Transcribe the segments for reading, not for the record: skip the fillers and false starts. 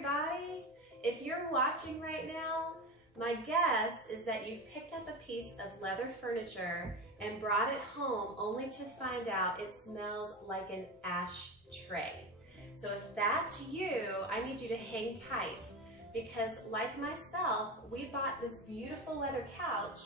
everybody! If you're watching right now, my guess is that you've picked up a piece of leather furniture and brought it home only to find out it smells like an ashtray. So if that's you, I need you to hang tight because like myself, we bought this beautiful leather couch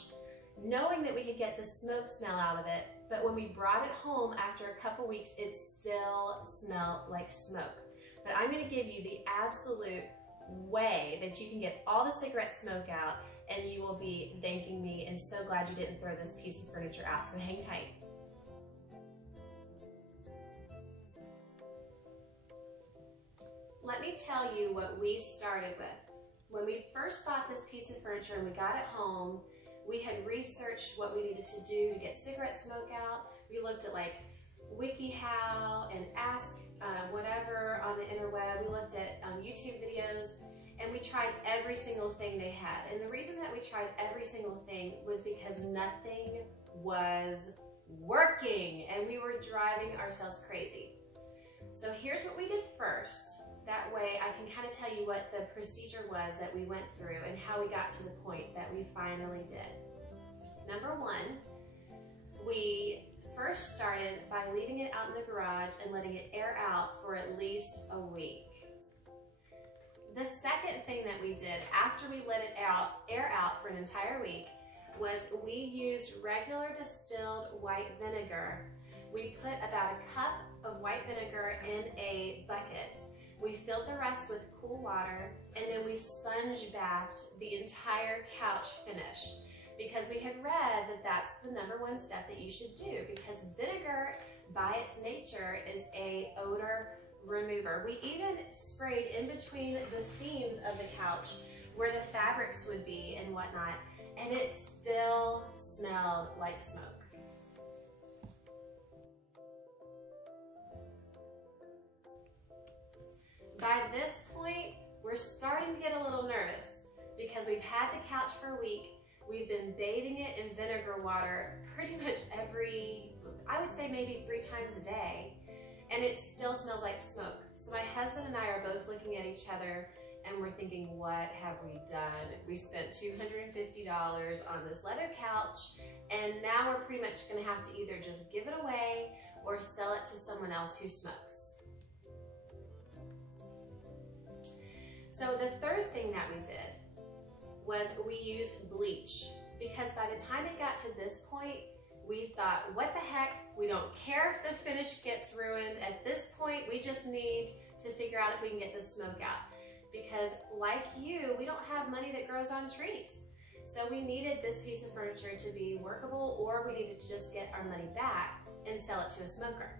knowing that we could get the smoke smell out of it, but when we brought it home after a couple weeks, it still smelled like smoke. But I'm gonna give you the absolute way that you can get all the cigarette smoke out and you will be thanking me and so glad you didn't throw this piece of furniture out, so hang tight. Let me tell you what we started with. When we first bought this piece of furniture and we got it home, we had researched what we needed to do to get cigarette smoke out. We looked at like WikiHow and Ask whatever on the interweb. We looked at YouTube videos and we tried every single thing they had. And the reason that we tried every single thing was because nothing was working and we were driving ourselves crazy. So here's what we did first. That way I can kind of tell you what the procedure was that we went through and how we got to the point that we finally did. Number one, we first started by leaving it out in the garage and letting it air out for at least a week. The second thing that we did after we let it air out for an entire week was we used regular distilled white vinegar. We put about a cup of white vinegar in a bucket. We filled the rest with cool water and then we sponge bathed the entire couch finish because we had read that that's the #1 step that you should do because vinegar by its nature is a odor remover. We even sprayed in between the seams of the couch where the fabrics would be and whatnot, and it still smelled like smoke. By this point, we're starting to get a little nervous because we've had the couch for a week. We've been bathing it in vinegar water pretty much I would say maybe 3 times a day, and it still smells like smoke. So my husband and I are both looking at each other and we're thinking, what have we done? We spent $250 on this leather couch and now we're pretty much gonna have to either just give it away or sell it to someone else who smokes. So the third thing that we did was we used bleach because by the time it got to this point, we thought, what the heck? We don't care if the finish gets ruined. At this point, we just need to figure out if we can get the smoke out because like you, we don't have money that grows on trees. So we needed this piece of furniture to be workable or we needed to just get our money back and sell it to a smoker.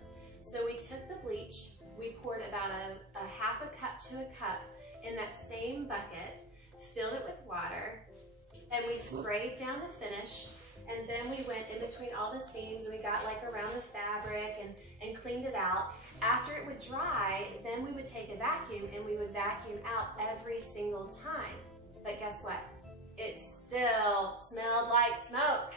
So we took the bleach, we poured about a half a cup to a cup in that same bucket, filled it with water, and we sprayed down the finish, and then we went in between all the seams and we got like around the fabric and cleaned it out. After it would dry, then we would take a vacuum and we would vacuum out every single time. But guess what? It still smelled like smoke.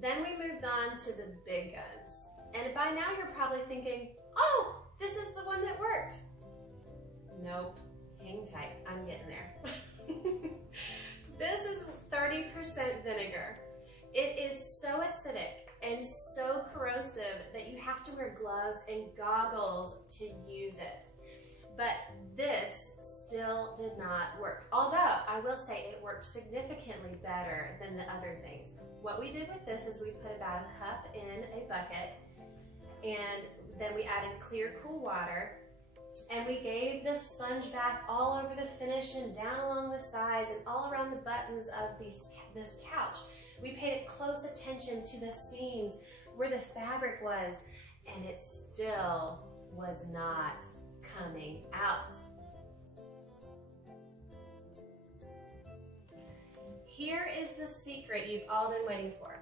Then we moved on to the big guns. And by now you're probably thinking, oh, this is the one that worked. Nope, hang tight, I'm getting there. This is 30% vinegar. It is so acidic and so corrosive that you have to wear gloves and goggles to use it. But this still did not work. Although, I will say it worked significantly better than the other things. What we did with this is we put about a cup in a bucket and then we added clear, cool water, and we gave the sponge bath all over the finish and down along the sides and all around the buttons of this couch. We paid close attention to the seams where the fabric was, and it still was not coming out. Here is the secret you've all been waiting for.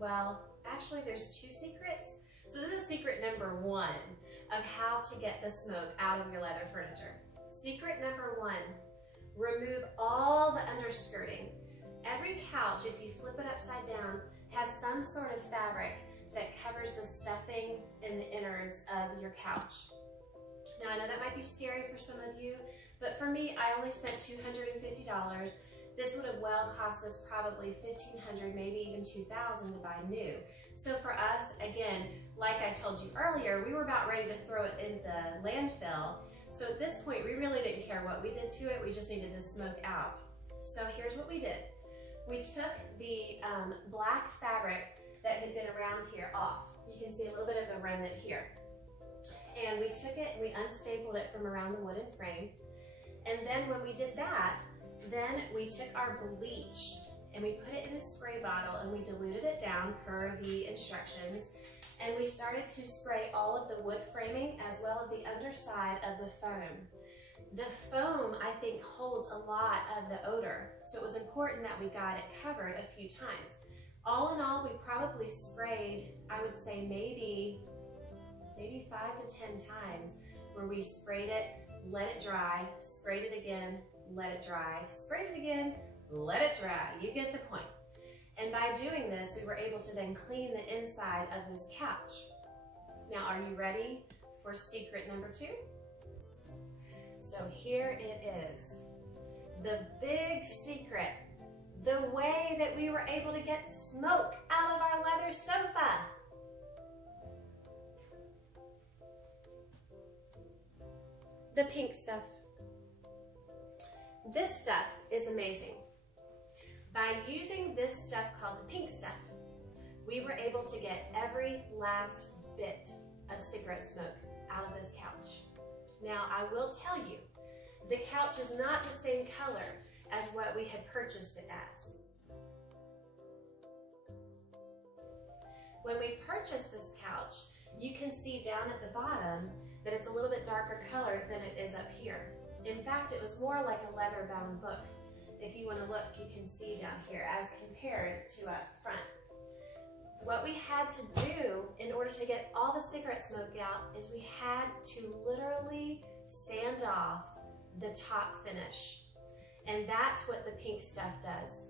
Well, actually there's 2 secrets. So this is secret number 1 of how to get the smoke out of your leather furniture. Secret number 1, remove all the underskirting. Every couch, if you flip it upside down, has some sort of fabric that covers the stuffing everything in the innards of your couch. Now I know that might be scary for some of you, but for me, I only spent $250. This would have well cost us probably $1,500, maybe even $2,000 to buy new. So for us, again, like I told you earlier, we were about ready to throw it in the landfill. So at this point, we really didn't care what we did to it. We just needed the smoke out. So here's what we did. We took the black fabric that had been around here off. You can see a little bit of a remnant here. And we took it and we unstapled it from around the wooden frame. And then when we did that, then we took our bleach and we put it in a spray bottle and we diluted it down per the instructions. And we started to spray all of the wood framing as well as the underside of the foam. The foam, I think, holds a lot of the odor, so it was important that we got it covered a few times. All in all, we probably sprayed, I would say maybe 5 to 10 times, where we sprayed it, let it dry, sprayed it again, let it dry, sprayed it again, let it dry. You get the point. And by doing this, we were able to then clean the inside of this couch. Now, are you ready for secret number 2? So here it is, the big secret, the way that we were able to get smoke out of our leather sofa. The pink stuff. This stuff is amazing. By using this stuff called the pink stuff, we were able to get every last bit of cigarette smoke out of this couch. Now, I will tell you, the couch is not the same color as what we had purchased it as. When we purchased this couch, you can see down at the bottom that it's a little bit darker color than it is up here. In fact, it was more like a leather-bound book. If you want to look, you can see down here as compared to up front. What we had to do in order to get all the cigarette smoke out is we had to literally sand off the top finish. And that's what the pink stuff does.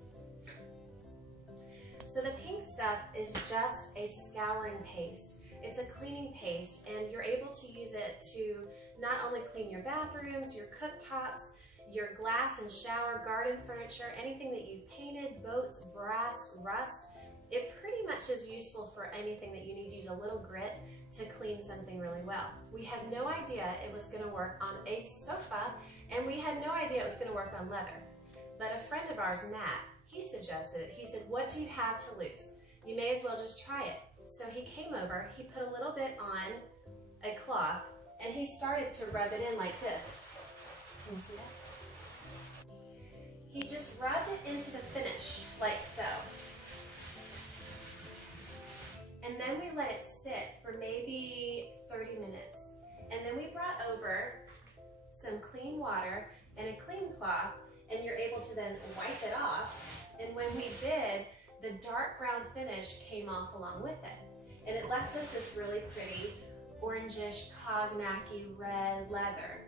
So the pink stuff is just a scouring paste. It's a cleaning paste, and you're able to use it to not only clean your bathrooms, your cooktops, your glass and shower, garden furniture, anything that you've painted, boats, brass, rust. It pretty much is useful for anything that you need to use a little grit to clean something really well. We had no idea it was going to work on a sofa, and we had no idea it was going to work on leather. But a friend of ours, Matt, he suggested it. He said, "What do you have to lose? You may as well just try it." So he came over, he put a little bit on a cloth, and he started to rub it in like this. Can you see that? He just rubbed it into the finish, like so. And then we let it sit for maybe 30 minutes. And then we brought over some clean water and a clean cloth, and you're able to then wipe it off. And when we did, the dark brown finish came off along with it. And it left us this really pretty orangish, cognac-y red leather.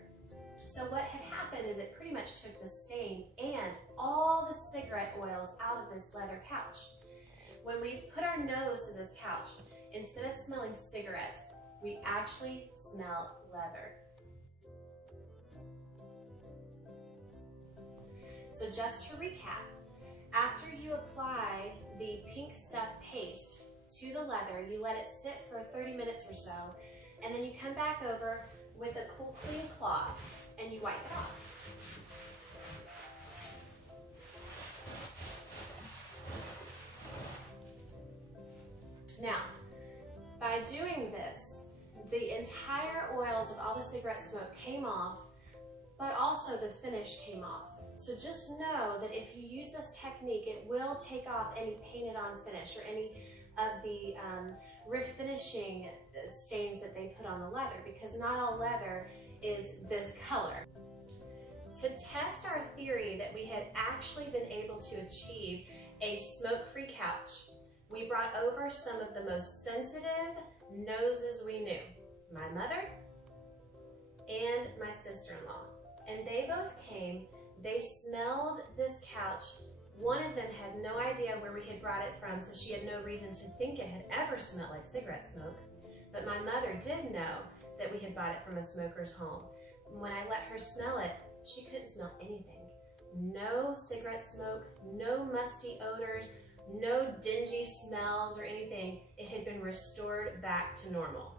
So what had happened is it pretty much took the stain and all the cigarette oils out of this leather couch. When we put our nose to this couch, instead of smelling cigarettes, we actually smell leather. So just to recap, after you apply the pink stuff paste to the leather, you let it sit for 30 minutes or so, and then you come back over with a cool, clean cloth and you wipe it off. Now, by doing this, the entire oils of all the cigarette smoke came off, but also the finish came off. So just know that if you use this technique, it will take off any painted on finish or any of the refinishing stains that they put on the leather, because not all leather is this color. To test our theory that we had actually been able to achieve a smoke-free couch, we brought over some of the most sensitive noses we knew, my mother and my sister-in-law. And they both came, they smelled this couch. One of them had no idea where we had brought it from, so she had no reason to think it had ever smelled like cigarette smoke. but my mother did know that we had bought it from a smoker's home. When I let her smell it, she couldn't smell anything. No cigarette smoke, no musty odors, no dingy smells or anything. It had been restored back to normal.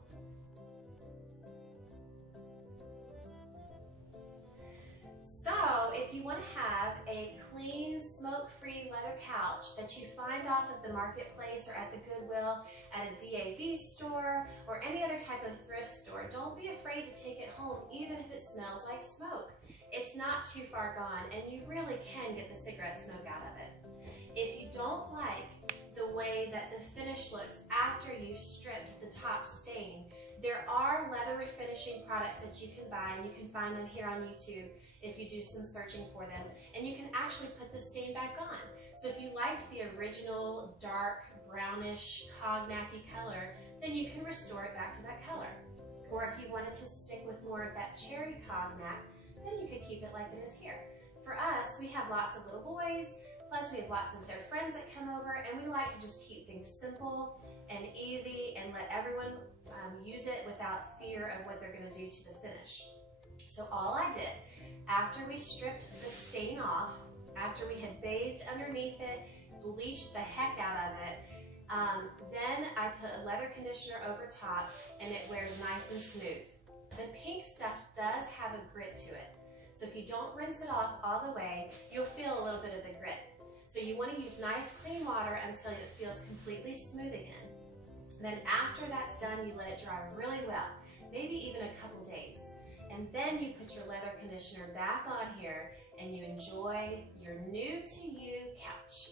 So if you want to have a clean, smoke-free leather couch that you find off at the marketplace or at the Goodwill, at a DAV store, or any other type of thrift store, don't be afraid to take it home, even if it smells like smoke. It's not too far gone, and you really can get the cigarette smoke out of it. If you don't like the way that the finish looks after you've stripped the top stain, there are leather refinishing products that you can buy, and you can find them here on YouTube if you do some searching for them. And you can actually put the stain back on. So if you liked the original dark, brownish, cognac-y color, then you can restore it back to that color. Or if you wanted to stick with more of that cherry cognac, then you could keep it like it is here. For us, we have lots of little boys, plus we have lots of their friends that come over, and we like to just keep things simple and easy and let everyone use it without fear of what they're going to do to the finish. So all I did, after we stripped the stain off, after we had bathed underneath it, bleached the heck out of it, then I put a leather conditioner over top, and it wears nice and smooth. The pink stuff does have a grit to it. So if you don't rinse it off all the way, you'll feel a little bit of the grit. So you want to use nice clean water until it feels completely smooth again. Then after that's done, you let it dry really well, maybe even a couple days. And then you put your leather conditioner back on here and you enjoy your new to you couch.